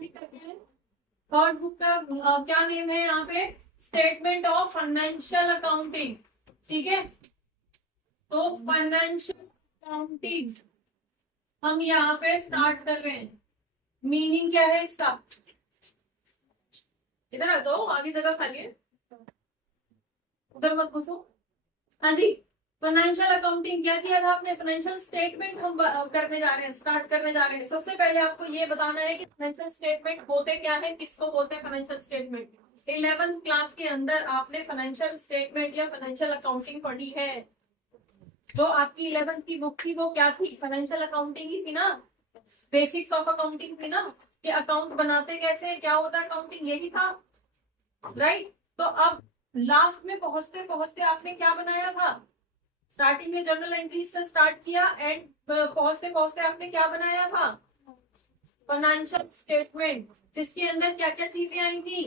Study करते हैं। Third book का क्या नेम है यहाँ पे, स्टेटमेंट ऑफ फाइनेंशियल अकाउंटिंग। ठीक है, तो फाइनेंशियल अकाउंटिंग हम यहाँ पे स्टार्ट कर रहे हैं। मीनिंग क्या है इसका, इधर आ जाओ, आगे जगह खाली है, उधर मत घुसो। हाँ जी, फाइनेंशियल अकाउंटिंग क्या किया था आपने, फाइनेंशियल स्टेटमेंट हम करने जा रहे हैं, स्टार्ट करने जा रहे हैं। सबसे पहले आपको ये बताना है कि फाइनेंशियल स्टेटमेंट होते क्या है, किसको बोलते हैं फाइनेंशियल स्टेटमेंट। 11th क्लास के अंदर आपने फाइनेंशियल स्टेटमेंट या फाइनेंशियल अकाउंटिंग पढ़ी है। जो आपकी 11th की बुक थी वो क्या थी, फाइनेंशियल अकाउंटिंग ही थी ना, बेसिक्स ऑफ अकाउंटिंग थी ना, कि अकाउंट बनाते कैसे, क्या होता है अकाउंटिंग, यही था, राइट। तो अब लास्ट में पहुंचते पहुंचते आपने क्या बनाया था, स्टार्टिंग में जर्नल एंट्रीज से स्टार्ट किया एंड पहुंचते पहुंचते आपने क्या बनाया था, फाइनेंशियल स्टेटमेंट, जिसके अंदर क्या क्या चीजें आई थी।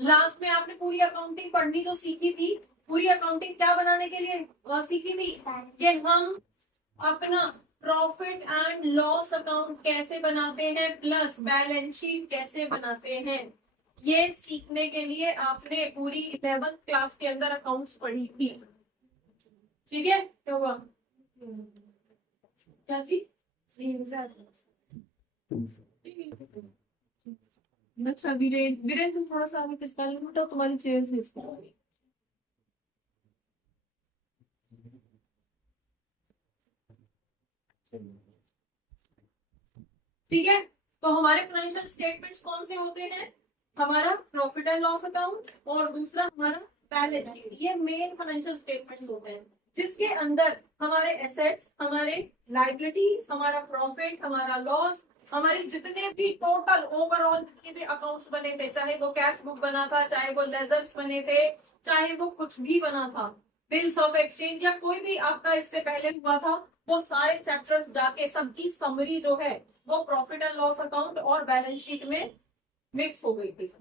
लास्ट में आपने पूरी अकाउंटिंग पढ़नी जो सीखी थी, पूरी अकाउंटिंग क्या बनाने के लिए सीखी थी, कि हम अपना प्रॉफिट एंड लॉस अकाउंट कैसे बनाते हैं, प्लस बैलेंस शीट कैसे बनाते हैं। ये सीखने के लिए आपने पूरी 11th क्लास के अंदर अकाउंट्स पढ़ी थी। ठीक है, क्या हुआ, क्या चीज, अच्छा वीरेन, वीरेन तुम थोड़ा सा आगे किसका उठाओ, तुम्हारी चेयर से इसका। ठीक है, तो हमारे फाइनेंशियल स्टेटमेंट्स कौन से होते हैं, हमारा प्रॉफिट एंड लॉस अकाउंट और दूसरा हमारा बैलेंस शीट। ये मेन फाइनेंशियल स्टेटमेंट्स होते हैं, जिसके अंदर हमारे एसेट्स, हमारे लायबिलिटीज, हमारा प्रॉफिट, हमारा लॉस, हमारी जितने भी टोटल ओवरऑल जितने भी अकाउंट्स बने थे, चाहे वो कैश बुक बना था, चाहे वो लेजर्स बने थे, चाहे वो कुछ भी बना था, बिल्स ऑफ एक्सचेंज या कोई भी आपका इससे पहले हुआ था, वो सारे चैप्टर्स जाके सबकी समरी जो है वो प्रॉफिट एंड लॉस अकाउंट और बैलेंस शीट में मिक्स हो गई थी।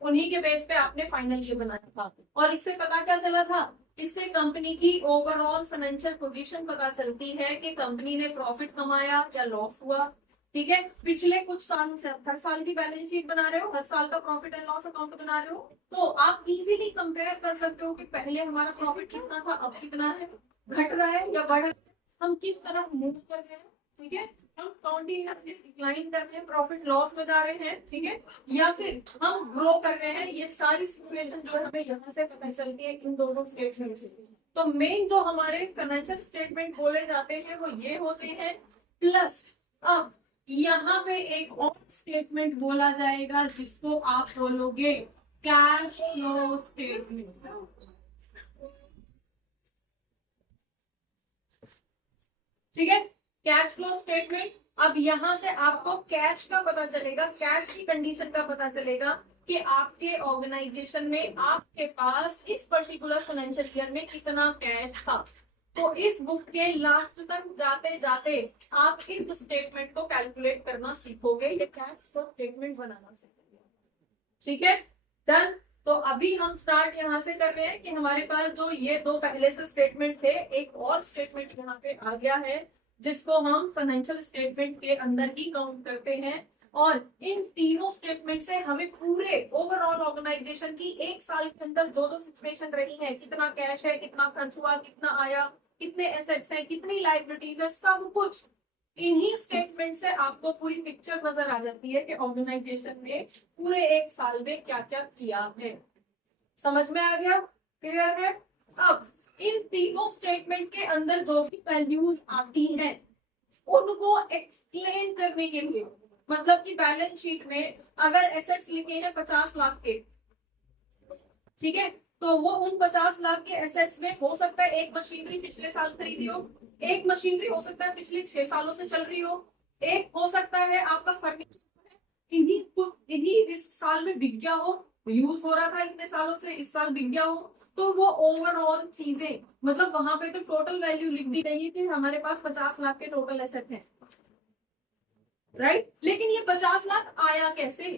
उन्हीं के बेस पे आपने फाइनल ये बनाया था। और इससे पता क्या चला था, इससे कंपनी की ओवरऑल फाइनेंशियल पोजीशन पता चलती है कि कंपनी ने प्रॉफिट कमाया या लॉस हुआ। ठीक है, पिछले कुछ सालों से हर साल की बैलेंस शीट बना रहे हो, हर साल का प्रॉफिट एंड लॉस अकाउंट बना रहे हो, तो आप इजीली कंपेयर कर सकते हो कि पहले हमारा प्रॉफिट कितना था, अब कितना है, घट रहा है या बढ़ रहा है, हम किस तरह मूव कर रहे हैं। ठीक है, हम काउंटिंग डिक्लाइन कर रहे हैं, प्रॉफिट लॉस में जा रहे हैं, ठीक है, या फिर हम ग्रो कर रहे हैं। ये सारी सिचुएशन जो हमें यहाँ से पता चलती है इन दोनों स्टेटमेंट से। तो मेन जो हमारे फाइनेंशियल स्टेटमेंट बोले जाते हैं वो ये होते हैं। प्लस अब यहाँ पे एक और स्टेटमेंट बोला जाएगा जिसको आप बोलोगे कैश फ्लो स्टेटमेंट। ठीक है, कैश फ्लो स्टेटमेंट। अब यहाँ से आपको कैश का पता चलेगा, कैश की कंडीशन का पता चलेगा कि आपके ऑर्गेनाइजेशन में आपके पास इस पर्टिकुलर फाइनेंशियल ईयर में कितना कैश था। तो इस बुक के लास्ट तक जाते जाते आप इस स्टेटमेंट को कैलकुलेट करना सीखोगे, ये कैश फ्लो स्टेटमेंट बनाना सीखोगे। ठीक है, डन। तो अभी हम स्टार्ट यहाँ से कर रहे हैं कि हमारे पास जो ये दो पहले से स्टेटमेंट थे, एक और स्टेटमेंट यहाँ पे आ गया है जिसको हम फाइनेंशियल स्टेटमेंट के अंदर ही काउंट करते हैं। और इन तीनों स्टेटमेंट से हमें पूरे ओवरऑल ऑर्गेनाइजेशन की एक साल के अंदर जो जो सिचुएशन रही है, कितना कैश है, कितना खर्च हुआ, कितना आया, कितने एसेट्स हैं, कितनी लाइबिलिटीज है, सब कुछ इन्हीं स्टेटमेंट से आपको पूरी पिक्चर नजर आ जाती है कि ऑर्गेनाइजेशन ने पूरे एक साल में क्या क्या किया है। समझ में आ गया, क्लियर है। अब इन तीनों स्टेटमेंट के अंदर जो भी वैल्यूज आती हैं उनको एक्सप्लेन करने के लिए, मतलब कि बैलेंस शीट में अगर एसेट्स लिखे हैं 50 लाख के, ठीक है, तो वो उन 50 लाख के एसेट्स में हो सकता है एक मशीनरी पिछले साल खरीदी हो, एक मशीनरी हो सकता है पिछले 6 सालों से चल रही हो, एक हो सकता है आपका फर्नीचर इन्हीं इस साल में बिक गया हो, यूज हो रहा था इतने सालों से, इस साल बिक गया हो। तो वो ओवरऑल चीजें, मतलब वहां पे तो टोटल वैल्यू लिख दी गई है कि हमारे पास 50 लाख के टोटल एसेट हैं, राइट। लेकिन ये 50 लाख आया कैसे,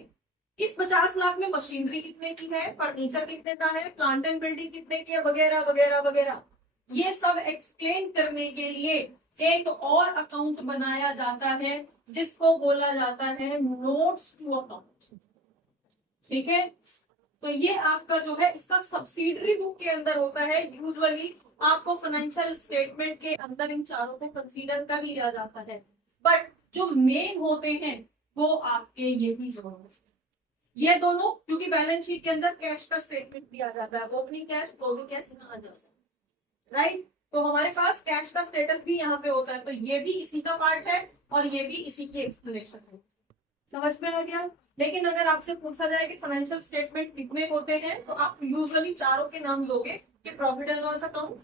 इस 50 लाख में मशीनरी कितने की है, फर्नीचर कितने का है, प्लांट एंड बिल्डिंग कितने की है, वगैरह वगैरह वगैरह, ये सब एक्सप्लेन करने के लिए एक और अकाउंट बनाया जाता है जिसको बोला जाता है नोट्स टू अकाउंट। ठीक है, तो ये आपका जो है इसका सब्सिडरी बुक के अंदर होता है। यूजुअली आपको फाइनेंशियल स्टेटमेंट के अंदर इन चारों को कंसीडर कर लिया जाता है, बट जो मेन होते हैं वो आपके ये भी जो है ये दोनों, क्योंकि बैलेंस शीट के अंदर कैश का स्टेटमेंट दिया जाता है, ओपनिंग कैश क्लोजिंग कैश आ जाता है, राइट। तो हमारे पास कैश का स्टेटस भी यहाँ पे होता है, तो ये भी इसी का पार्ट है और ये भी इसी की एक्सप्लेनेशन है। समझ में आ गया। लेकिन अगर आपसे पूछा जाए कि फाइनेंशियल स्टेटमेंट कितने होते हैं, तो आप यूजुअली चारों के नाम लोगे कि profit and loss account,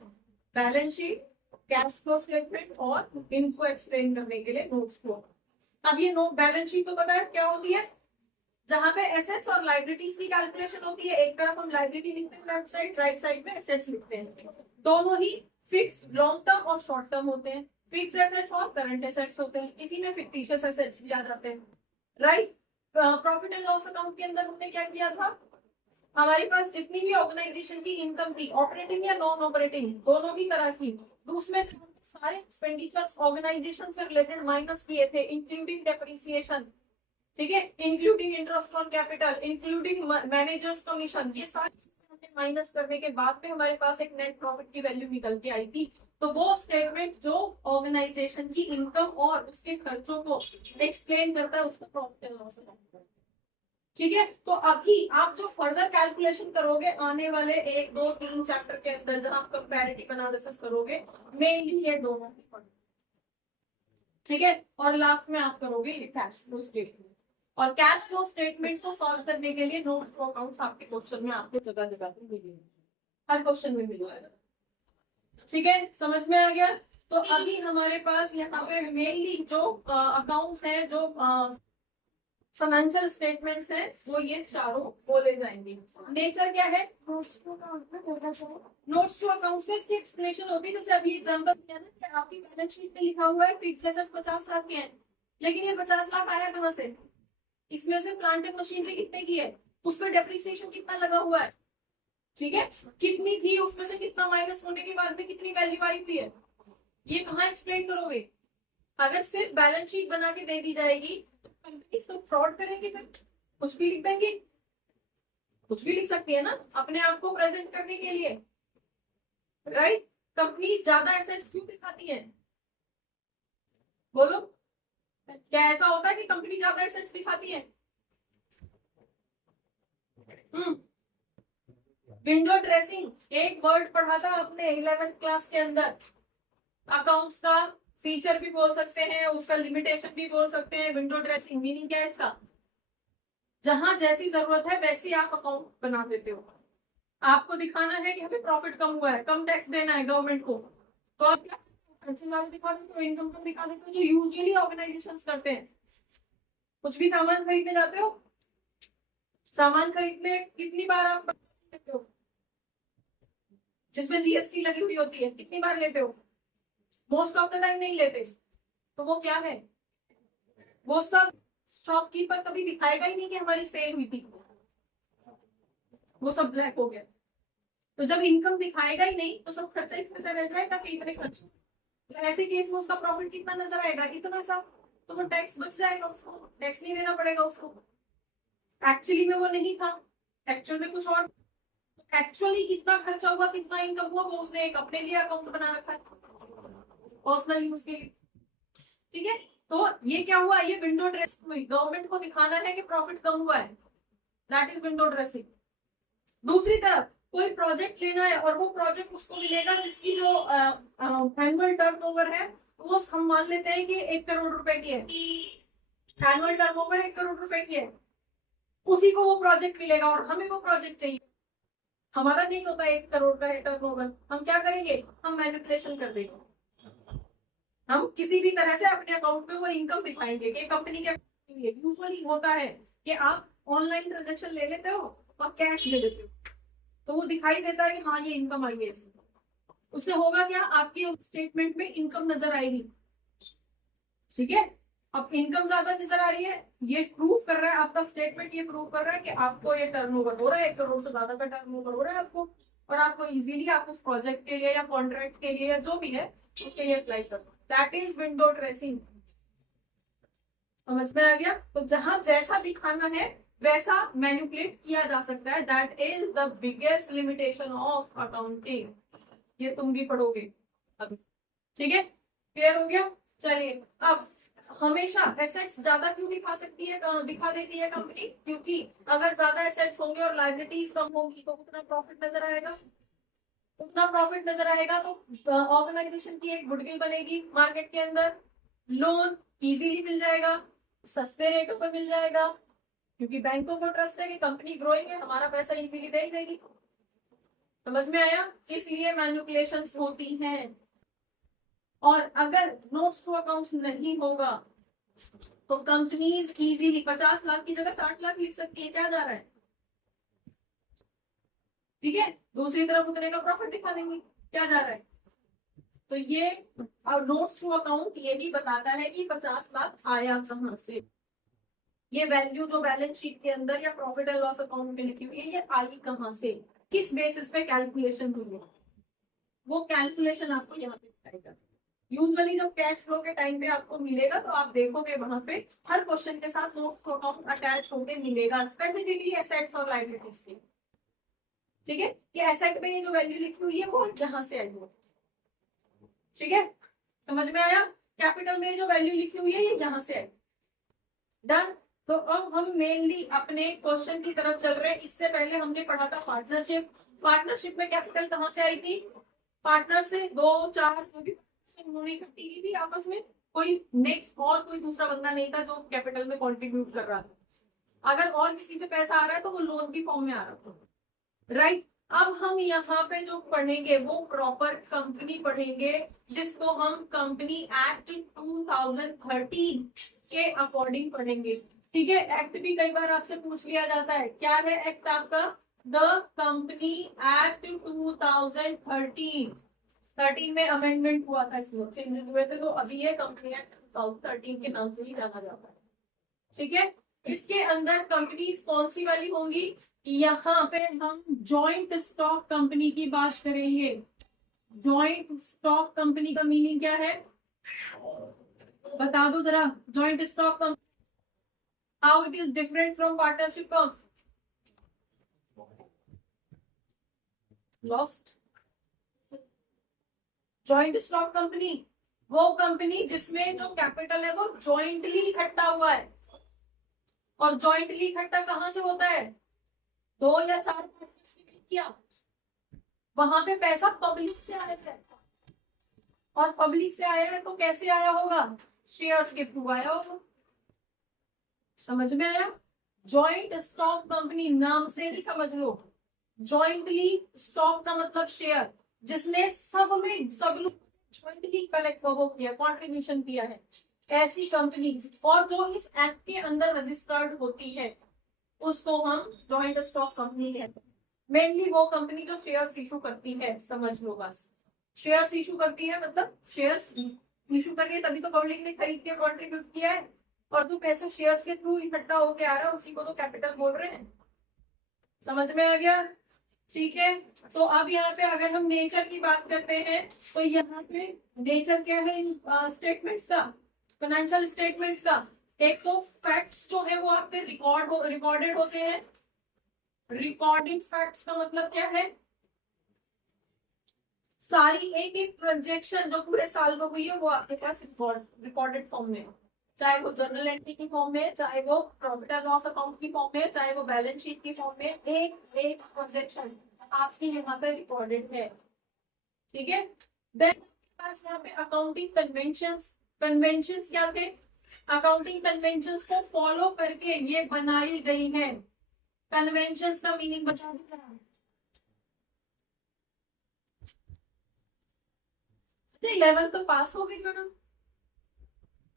balance sheet, cash flow statement और इनको एक्सप्लेन करने के लिए नोट्स फ्लो। अब ये नोट बैलेंस शीट तो पता है क्या होती है, जहां पे एसेट्स और लाइबिलिटीज की कैलकुलेशन होती है। एक तरफ हम लाइबिलिटी लिखते हैं लेफ्ट साइड, राइट साइड में एसेट्स लिखते हैं। दोनों ही फिक्स्ड लॉन्ग टर्म और शॉर्ट टर्म होते हैं। फिक्स एसेट्स और करंट एसेट्स होते हैं, इसी में फिक्टिशियस एसेट्स भी आ जाते हैं, right. Profit and loss account के अंदर हमने क्या किया था, हमारे पास जितनी भी ऑर्गेनाइजेशन की इनकम थी, ऑपरेटिंग या नॉन ऑपरेटिंग दोनों भी तरह की, तो उसमें से सारे एक्सपेंडिचर्स ऑर्गेनाइजेशन से रिलेटेड माइनस किए थे, इंक्लूडिंग डेप्रिसिएशन, ठीक है, including interest on capital, including managers commission, ये सारी चीजें माइनस करने के बाद में हमारे पास एक नेट प्रॉफिट की वैल्यू निकल के आई थी। तो वो स्टेटमेंट जो ऑर्गेनाइजेशन की इनकम और उसके खर्चों को एक्सप्लेन करता है उसको प्रॉफिट एंड लॉस अकाउंट। ठीक है, तो अभी आप जो फर्दर कैलकुलेशन करोगे आने वाले 1, 2, 3 चैप्टर के अंदर, जब आप कंपैरेटिव एनालिसिस करोगे, मेनली ये दोनों, ठीक है, और लास्ट में आप करोगे ये कैश फ्लो स्टेटमेंट। और कैश फ्लो स्टेटमेंट को सॉल्व करने के लिए नोट्स टू अकाउंट्स आपके क्वेश्चन में आपको जगह जगह पे मिलेंगे, हर क्वेश्चन में मिलेगा। ठीक है, समझ में आ गया। तो अभी हमारे पास यहाँ पे मेनली जो अकाउंट्स है, जो फाइनेंशियल स्टेटमेंट्स हैं, वो ये चारों बोले जाएंगे। नेचर क्या है नोट्स टू अकाउंट्स में, इसकी एक्सप्लेनेशन होती है। जैसे अभी एग्जांपल दिया ना कि आपकी बैलेंस शीट में लिखा हुआ है फिक्स्ड एसेट 50 लाख के हैं, लेकिन ये 50 लाख आया कहाँ से, इसमें से प्लांट एंड मशीनरी कितने की है, उसमें डेप्रिसिएशन कितना लगा हुआ है, ठीक है, कितनी थी, उसमें से कितना माइनस होने के बाद में कितनी वैल्यू आई हुई है, ये कहाँ एक्सप्लेन करोगे। अगर सिर्फ बैलेंस शीट बना के दे दी जाएगी तो कंपनीज तो फ्रॉड करेंगे, फिर कुछ भी लिख देंगे, कुछ भी लिख सकती है ना अपने आप को प्रेजेंट करने के लिए, राइट। कंपनीज ज्यादा एसेट्स क्यों दिखाती हैं, बोलो, क्या ऐसा होता है कि कंपनी ज्यादा एसेट्स दिखाती है। विंडो ड्रेसिंग, एक वर्ड पढ़ा था अपने 11th क्लास के अंदर, अकाउंट्स का फीचर भी बोल सकते हैं, उसका लिमिटेशन भी बोल सकते हैं। विंडो ड्रेसिंग मीनिंग क्या है इसका, जहां जैसी जरूरत है वैसी आप अकाउंट बना देते हो। आपको दिखाना है कि हमें प्रॉफिट कम हुआ है, कम टैक्स देना है गवर्नमेंट को, तो आप क्या दिखा देते हो, इनकम कम दिखा देते हो, जो यूजुअली ऑर्गेनाइजेशन करते हैं। कुछ भी सामान खरीदने जाते हो, सामान खरीदने कितनी बार आप लेते हो, जिसमें जीएसटी लगी हुई होती है, कितनी बार लेते हो, मोस्ट ऑफ द टाइम नहीं लेते। तो वो क्या है, वो सब शॉपकीपर कभी दिखाएगा ही नहीं कि हमारी सेल हुई थी, वो सब ब्लैक हो गया। तो जब इनकम दिखाएगा ही नहीं तो सब खर्चा ही खर्चा रह जाएगा कि इतने खर्च, तो ऐसे केस में उसका प्रॉफिट कितना नजर आएगा, इतना सा, तो वो टैक्स बच जाएगा, उसको टैक्स नहीं देना पड़ेगा उसको। एक्चुअली में वो नहीं था, एक्चुअल में कुछ और, एक्चुअली कितना खर्चा हुआ कितना इनकम हुआ वो उसने एक अपने लिए अकाउंट बना रखा है पर्सनल यूज के लिए, ठीक है। तो ये क्या हुआ, ये विंडो ड्रेसिंग हुई, गवर्नमेंट को दिखाना है कि प्रॉफिट कम हुआ है, दैट इज विंडो ड्रेसिंग। दूसरी तरफ कोई प्रोजेक्ट लेना है और वो प्रोजेक्ट उसको मिलेगा जिसकी जो एनुअल टर्नओवर है वो हम मान लेते हैं कि 1 करोड़ रुपए की है, एनुअल टर्नओवर 1 करोड़ रुपए की है, उसी को वो प्रोजेक्ट मिलेगा और हमें वो प्रोजेक्ट चाहिए। हमारा नहीं होता 1 करोड़ का टर्नओवर, हम क्या करेंगे, हम मैनिपुलेशन कर देंगे, हम किसी भी तरह से अपने अकाउंट में वो इनकम दिखाएंगे कि कंपनी के। यूजुअली होता है कि आप ऑनलाइन ट्रांजेक्शन ले लेते हो और कैश दे देते हो, तो वो दिखाई देता है कि हाँ ये इनकम आई है, उससे होगा क्या, आपकी स्टेटमेंट में इनकम नजर आएगी, ठीक है। अब इनकम ज्यादा नजर आ रही है, ये प्रूव कर रहा है, आपका स्टेटमेंट ये प्रूव कर रहा है कि आपको ये टर्नओवर हो रहा है, 1 करोड़ से ज्यादा का टर्नओवर हो रहा है आपको, और आपको इजीली आप उस प्रोजेक्ट के लिए या कॉन्ट्रैक्ट के लिए या जो भी है उसके लिए अप्लाई कर दैट इज विंडो ड्रेसिंग। समझ में आ गया? तो जहां जैसा दिखाना है वैसा मैनिपुलेट किया जा सकता है। That is the biggest limitation of accounting. ये तुम भी पढ़ोगे अभी, ठीक है? क्लियर हो गया? चलिए, अब हमेशा एसेट्स ज्यादा क्यों दिखा सकती है, दिखा देती है कंपनी? क्योंकि अगर ज्यादा एसेट्स होंगे और लायबिलिटीज कम होंगी तो उतना प्रॉफिट नजर आएगा। उतना प्रॉफिट नजर आएगा तो ऑर्गेनाइजेशन की एक गुडविल बनेगी मार्केट के अंदर। लोन इजीली मिल जाएगा, सस्ते रेटों पर मिल जाएगा, क्योंकि बैंकों को ट्रस्ट है कि कंपनी ग्रोइंग है, हमारा पैसा इजीली दे ही देगी। समझ में आया? इसलिए मैनिपुलेशंस होती हैं। और अगर नोट्स टू अकाउंट्स नहीं होगा तो कंपनीज इजीली 50 लाख की जगह 60 लाख लिख सकती है। क्या जा रहा है? ठीक है, दूसरी तरफ उतने का प्रॉफिट दिखा देंगे। क्या जा रहा है? तो ये नोट्स टू अकाउंट ये भी बताता है कि 50 लाख आया कहां से। ये वैल्यू जो बैलेंस शीट के अंदर या प्रॉफिट एंड लॉस अकाउंट में लिखी हुई है, ये आई कहां से, किस बेसिस पे कैलकुलेशन हुई है, वो कैलकुलेशन आपको यहाँ पे दिखाएगा। यूजुअली जब कैश फ्लो के टाइम पे आपको मिलेगा तो आप देखोगे वहां पे हर क्वेश्चन के साथ नोट्स टू अकाउंट अटैच होकर मिलेगा, स्पेसिफिकली एसेट्स और लायबिलिटीज के। ठीक है, कि एसेट पे ये जो वैल्यू लिखी हुई है वो जहां से आई हो। ठीक है, समझ में आया? कैपिटल में जो वैल्यू लिखी हुई है ये यहाँ से आई। डन। तो अब हम मेनली अपने क्वेश्चन की तरफ चल रहे हैं। इससे पहले हमने पढ़ा था पार्टनरशिप। पार्टनरशिप में कैपिटल कहाँ से आई थी? पार्टनर से 2, 4 जो भी उन्होंने इकट्ठी की थी आपस में, कोई नेक्स्ट और कोई दूसरा बंदा नहीं था जो कैपिटल में कंट्रीब्यूट कर रहा था। अगर और किसी से पैसा आ रहा है तो वो लोन की फॉर्म में आ रहा था, राइट? अब हम यहाँ पे जो पढ़ेंगे वो प्रॉपर कंपनी पढ़ेंगे, जिसको हम कंपनी एक्ट 2013 के अकॉर्डिंग पढ़ेंगे। ठीक है, एक्ट भी कई बार आपसे पूछ लिया जाता है। क्या है एक्ट आपका? द कंपनी एक्ट 2013 में अमेंडमेंट हुआ था, इसमें चेंजेस हुए थे, तो अभी ये कंपनी एक्ट 2013 के नाम से ही जाना जाता है। ठीक है, इसके अंदर कंपनीज कौन सी वाली होंगी? यहाँ पे हम जॉइंट स्टॉक कंपनी की बात करेंगे। जॉइंट स्टॉक कंपनी का मीनिंग क्या है बता दो जरा। Joint stock company, how it is different from partnership firm? Lost. Joint stock company वो कंपनी जिसमें जो कैपिटल है वो जॉइंटली इकट्ठा हुआ है। और जॉइंटली इकट्ठा कहां से होता है? 2 या 4 किया, वहां पे पैसा पब्लिक से आया है। और पब्लिक से आया है तो कैसे आया होगा? शेयर्स के थ्रू आया होगा। समझ में आया? जॉइंट स्टॉक कंपनी नाम से ही समझ लो। जॉइंटली स्टॉक का मतलब शेयर, जिसने सब लोग जॉइंटली कलेक्ट वो किया, कॉन्ट्रीब्यूशन किया है, ऐसी कंपनी। और जो इस एक्ट के अंदर रजिस्टर्ड होती है उसको हम जॉइंट स्टॉक कंपनी कहते हैं। मेनली वो कंपनी जो शेयर्स इशू करती है, समझ लो बस। शेयर्स इशू करती है मतलब शेयर्स इशू कर रही है, तभी तो पब्लिक ने खरीद के कॉन्ट्रीब्यूट किया है। और जो पैसा शेयर्स के थ्रू इकट्ठा होके आ रहा है उसी को तो कैपिटल बोल रहे हैं। समझ में आ गया? ठीक है, तो अब यहाँ पे अगर हम नेचर की बात करते हैं तो यहाँ पे नेचर क्या है इन स्टेटमेंट्स का, फाइनेंशियल स्टेटमेंट्स का? एक तो फैक्ट्स जो है वो आपके रिकॉर्डेड होते हैं। रिकॉर्डिंग फैक्ट्स का मतलब क्या है? सारी एक एक ट्रांजेक्शन जो पूरे साल में हुई है वो आपके पास रिकॉर्डेड फॉर्म में, चाहे वो जर्नल एंट्री की फॉर्म में, चाहे वो प्रॉफिट एंड लॉस अकाउंट की फॉर्म में, चाहे वो बैलेंस शीट की फॉर्म में, एक एक ट्रांजेक्शन आपके यहाँ पे रिकॉर्डेड है। ठीक है, देन पास यहाँ पे अकाउंटिंग कन्वेंशंस क्या थे? अकाउंटिंग कन्वेंशंस को फॉलो करके ये बनाई गई है। कन्वेंशंस का मीनिंग बता दो। 11th तो पास हो गई मैडम,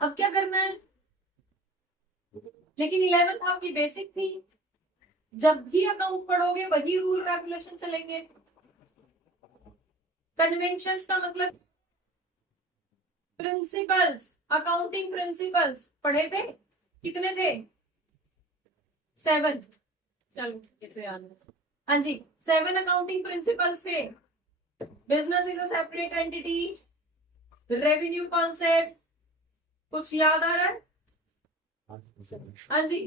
अब क्या करना है? लेकिन 11th आपकी बेसिक थी, जब भी अकाउंट पढ़ोगे वही रूल कैलकुलेशन चलेंगे। कन्वेंशंस का मतलब प्रिंसिपल्स, अकाउंटिंग प्रिंसिपल्स पढ़े थे, कितने थे? 7। चलो ये तो याद है। हाँ जी, 7 अकाउंटिंग प्रिंसिपल्स थे। Business is a separate entity, revenue concept कुछ याद आ रहा है? हाँ जी,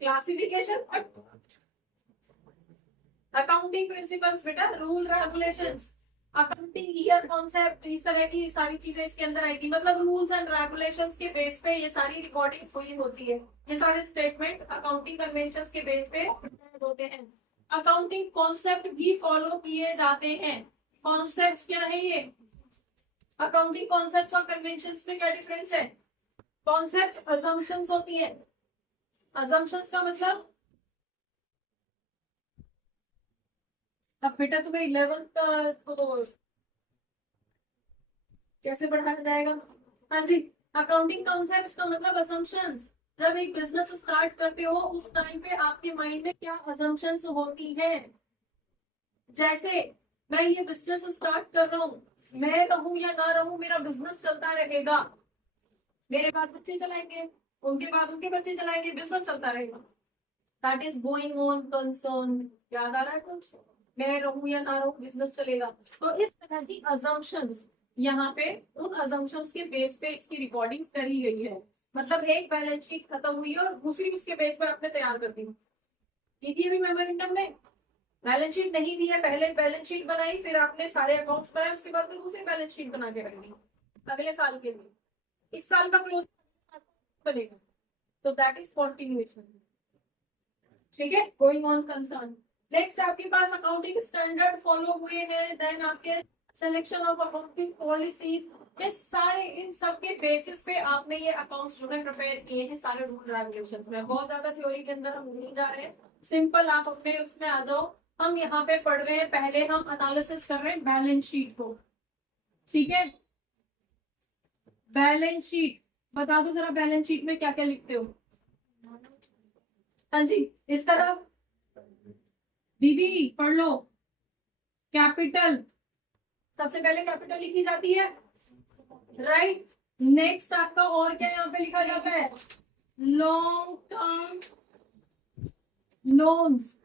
क्लासिफिकेशन, अकाउंटिंग प्रिंसिपल्स बेटा, rule regulations, accounting year concept, इस तरह की सारी चीजें इसके अंदर आएगी। मतलब रूल्स एंड रेगुलेशंस के बेस पे ये सारी रिकॉर्डिंग हुई होती है, ये सारे स्टेटमेंट अकाउंटिंग कन्वेंशंस के बेस पे होते हैं। अकाउंटिंग कॉन्सेप्ट भी फॉलो किए जाते हैं। कॉन्सेप्ट क्या है ये? अकाउंटिंग कॉन्सेप्ट और कन्वेंशंस में क्या डिफरेंस है? कॉन्सेप्ट असम्पशंस होती है। असम्पशंस का मतलब, अब बेटा तुम्हें 11th का तो कैसे पढ़ाया जाएगा? हाँ जी, अकाउंटिंग कॉन्सेप्ट का मतलब असम्पशंस। जब एक बिजनेस स्टार्ट करते हो उस टाइम पे आपके माइंड में क्या असम्पशंस होती है। जैसे मैं ये बिजनेस स्टार्ट कर रहा हूँ, मैं रहूं या ना रहूं मेरा बिजनेस चलता रहेगा, मेरे बाद बच्चे चलाएंगे, उनके बाद उनके बच्चे चलाएंगे, बिजनेस चलता रहेगा। That is going on concern. याद आ रहा है कुछ? मैं रहूं या ना रहूं बिजनेस चलेगा। तो इस तरह की अजम्पशंस यहाँ पे, उन अजम्पशंस के बेस पे इसकी रिकॉर्डिंग करी गई है। मतलब एक बैलेंस शीट खत्म हुई है और दूसरी उसके बेस पे आपने तैयार कर दी थी अभी मेमोरेंडम में। बैलेंस शीट नहीं दी है, पहले बैलेंस शीट बनाई, फिर आपने सारे अकाउंट्स बनाए, उसके बाद फिर दूसरी बैलेंस शीट बना के रख दी अगले साल के लिए। इस साल का क्लोज बनेगा, तो दैट इज कॉन्टिन्यूएशन। ठीक है, गोइंग ऑन कंसर्न। नेक्स्ट आपके पास अकाउंटिंग स्टैंडर्ड फॉलो हुए हैं, देन आपके सिलेक्शन ऑफ अकाउंटिंग पॉलिसीज, ये सारे इन सब के बेसिस पे आपने ये अकाउंट्स जो है प्रिपेयर किए हैं सारे रूल रेगुलेशन में। बहुत ज्यादा थ्योरी के अंदर हम नहीं जा रहे हैं, सिंपल आप अपने उसमें आ जाओ। हम यहाँ पे पढ़ रहे हैं, पहले हम एनालिसिस कर रहे हैं बैलेंस शीट को। ठीक है, बैलेंस शीट बता दो जरा, बैलेंस शीट में क्या क्या लिखते हो? हाँ जी, इस तरह दीदी पढ़ लो। कैपिटल, सबसे पहले कैपिटल लिखी जाती है, राइट। नेक्स्ट आपका और क्या यहाँ पे लिखा जाता है? Long term loans.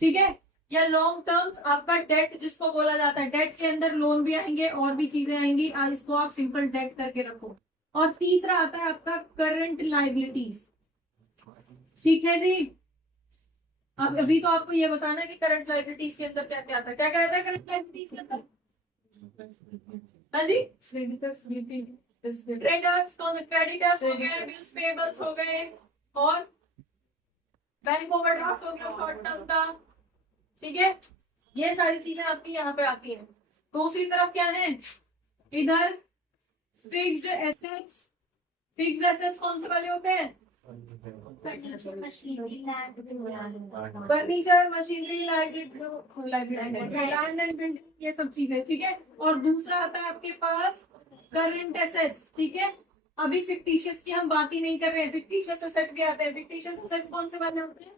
ठीक है, या लॉन्ग टर्म्स आपका डेट जिसको बोला जाता है, डेट के अंदर लोन भी आएंगे और भी चीजें आएंगी, आज इसको आप सिंपल डेट करके रखो। और तीसरा आता है आपका करंट लाइबिलिटीज। ठीक है जी, अब अभी तो आपको ये बताना है कि करंट लाइबिलिटीज के अंदर क्या क्या आता है। क्या क्या आता है करंट लाइबिलिटीज के अंदर? हाँ जी, क्रेडिटर्स, क्रेडिटर्स हो गए, बिल्स पेबल्स हो गए, और बैंक ओवरड्राफ्ट हो गया शॉर्ट टर्म का। ठीक है, ये सारी चीजें आपकी यहाँ पे आती हैं। दूसरी तरफ क्या है इधर? Fixed assets. फिक्स्ड एसेट्स कौन से वाले होते हैं? Furniture, machinery, land and building, ये सब चीजें। ठीक है, और दूसरा आता है आपके पास करंट एसेट्स। ठीक है, अभी फिक्टिशियस की हम बात ही नहीं कर रहे हैं, फिक्टिशियस एसेट भी आते हैं। फिक्टिशियस एसेट्स कौन से वाले होते हैं?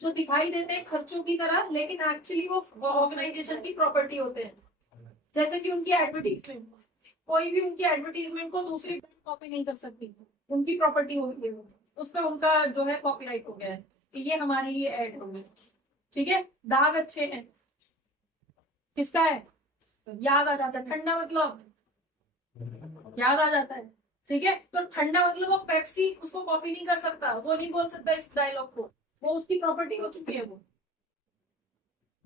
जो दिखाई देते हैं खर्चों की तरह, लेकिन एक्चुअली वो ऑर्गेनाइजेशन की प्रॉपर्टी होते हैं। जैसे कि उनकी एडवर्टीजमेंट, कोई भी उनकी एडवर्टीजमेंट को दूसरी कॉपी नहीं कर सकती, उनकी प्रॉपर्टी होती है, उस पर उनका जो है कॉपीराइट हो गया है कि ये हमारे ये ऐड होंगे। ठीक है, दाग अच्छे हैं, किसका है? याद आ जाता है, ठंडा मतलब याद आ जाता है। ठीक है, तो ठंडा मतलब वो पेप्सी उसको कॉपी नहीं कर सकता, वो नहीं बोल सकता इस डायलॉग को, वो उसकी प्रॉपर्टी हो चुकी है वो।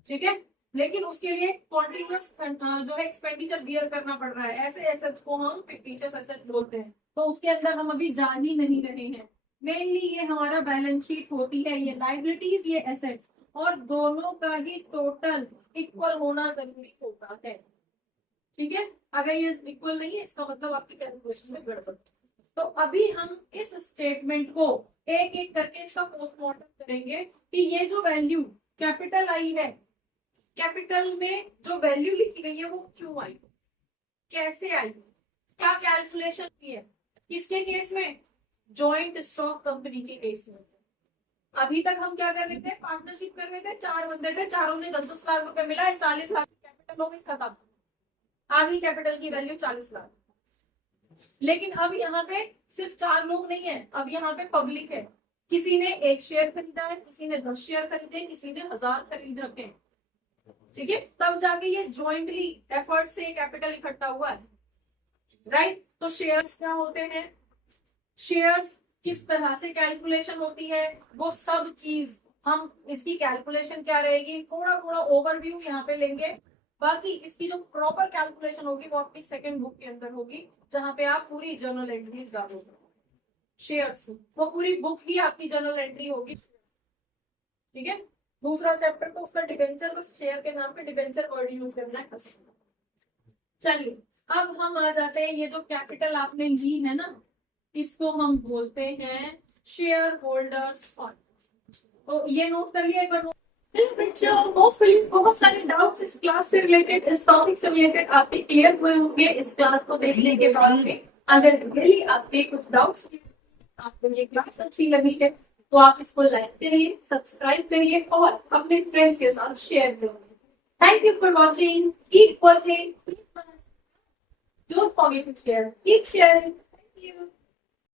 ठीक है, लेकिन उसके लिए कॉन्टिन्यूस जो है एक्सपेंडिचर बियर करना पड़ रहा है। ऐसे एसेट्स को हम फिक्टिशियस एसेट्स बोलते हैं, तो उसके अंदर हम अभी जान ही नहीं रहे हैं। मेनली ये हमारा बैलेंस शीट होती है, ये लाइबिलिटीज, ये एसेट्स, और दोनों का ही टोटल इक्वल होना जरूरी होता है। ठीक है, अगर ये इक्वल नहीं है इसका मतलब आपकी कैलकुलेशन में गड़बड़। तो अभी हम इस स्टेटमेंट को एक एक करके इसका पोस्टमार्टम करेंगे कि ये जो वैल्यू कैपिटल आई है, कैपिटल में जो वैल्यू लिखी गई है वो क्यों आई, कैसे आई, क्या कैलकुलेशन की है, किसके केस में? जॉइंट स्टॉक कंपनी के केस में। अभी तक हम क्या कर रहे थे? पार्टनरशिप कर रहे थे, 4 बंदे थे, चारों ने 10-10 लाख रुपए मिला है, 40 लाख कैपिटल हो गई, खत्म, आ गई कैपिटल की वैल्यू 40 लाख। लेकिन अब यहाँ पे सिर्फ 4 लोग नहीं है, अब यहाँ पे पब्लिक है। किसी ने 1 शेयर खरीदा है, किसी ने 10 शेयर खरीदे, किसी ने 1000 खरीद रखे हैं। ठीक है, तब जाके ये जॉइंटली एफर्ट से कैपिटल इकट्ठा हुआ है, राइट। तो शेयर्स क्या होते हैं, शेयर्स किस तरह से कैलकुलेशन होती है, वो सब चीज हम, इसकी कैलकुलेशन क्या रहेगी, थोड़ा थोड़ा ओवरव्यू यहाँ पे लेंगे। बाकी इसकी जो प्रॉपर कैलकुलेशन होगी वो आपकी सेकंड बुक के अंदर होगी, जहां पे आप पूरी जर्नल एंट्रीज डालोगे शेयर्स, वो पूरी बुक ही आपकी जर्नल एंट्री होगी। ठीक है, दूसरा चैप्टर तो उसका डिबेंचर, बस शेयर के नाम पे डिबेंचर वर्ड यूज करना है। चलिए अब हम आ जाते हैं, ये जो कैपिटल आपने ली है ना, इसको हम बोलते हैं शेयर होल्डर्स फंड। तो ये नोट कर लिया एक बार। बच्चों होपफुली बहुत सारे डाउट्स इस क्लास से रिलेटेड, इस टॉपिक से रिलेटेड आपके क्लियर हुए होंगे इस क्लास को देखने के बाद में। अगर रियली आपके कुछ डाउट्स, आपको ये क्लास अच्छी लगी है तो आप इसको लाइक करिए, सब्सक्राइब करिए और अपने फ्रेंड्स के साथ शेयर करिए। Thank you for watching, keep watching, don't forget to share, keep sharing. Thank you.